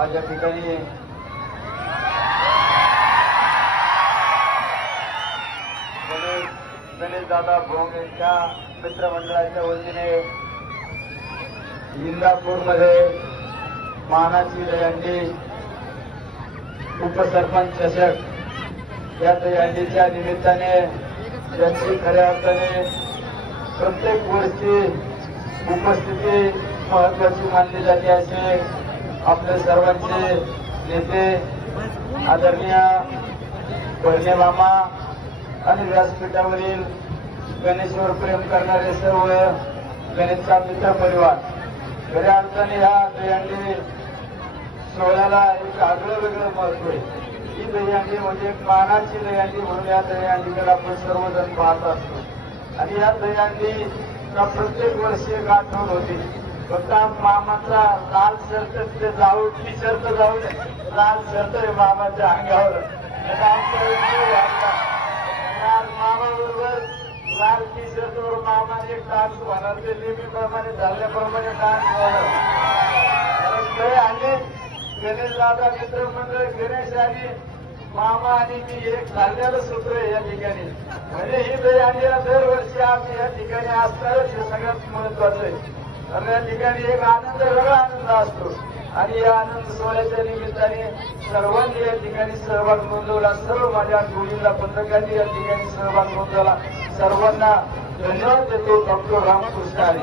आज या ठिकाणी गणेश दादा भोंग यांच्या मित्रमंडळाच्या वतीने इंदापूरमध्ये मानाची दहीहंडी उपसरपंच चषक या दहीहंडीच्या निमित्ताने त्यांची खऱ्या अर्थाने प्रत्येक वर्षी उपस्थिती महत्वाची मानली जाते असे आपले सर्वांचे नेते आदरणीय भरणे मामा आणि व्यासपीठावरील गणेशवर प्रेम करणारे सर्व गणेशचा मित्र परिवार खऱ्या अर्थाने ह्या दहीहंडी सोहळ्याला एक आगळं वेगळं महत्व आहे। ही दहीहंडी म्हणजे एक मानाची दहीहंडी म्हणून या दहीहंडीकडे आपण सर्वजण पाहत असतो आणि या दहीहंडीला प्रत्येक वर्षी एक आठवण होती। फक्त मामाचा लाल शर्ट ते जाऊ टी शर्ट जाऊ लाल शर्ट आहे मामाच्या अंगावर मामाबरोबर लाल टी शर्ट वर मामाने डान्स होणार ते नेहमीप्रमाणे झाल्याप्रमाणे डान्स होणार आणि गणेश दादा मित्रमंडळ गणेश आणि मामा आणि मी एक झालेलं सूत्र आहे या ठिकाणी म्हणजे ही दहीहंडीला दरवर्षी आम्ही या ठिकाणी असणारच हे सगळ्यात महत्वाचं आहे। तर या ठिकाणी एक आनंद वेगळा आनंद असतो आणि या आनंद सोहळ्याच्या निमित्ताने सर्वांनी या ठिकाणी सहभाग नोंदवला। सर्व माझ्या जोडीला पत्रकारांनी या ठिकाणी सहभाग नोंदवला। सर्वांना धन्यवाद देतो। डॉक्टर रामकृष्ण हरी।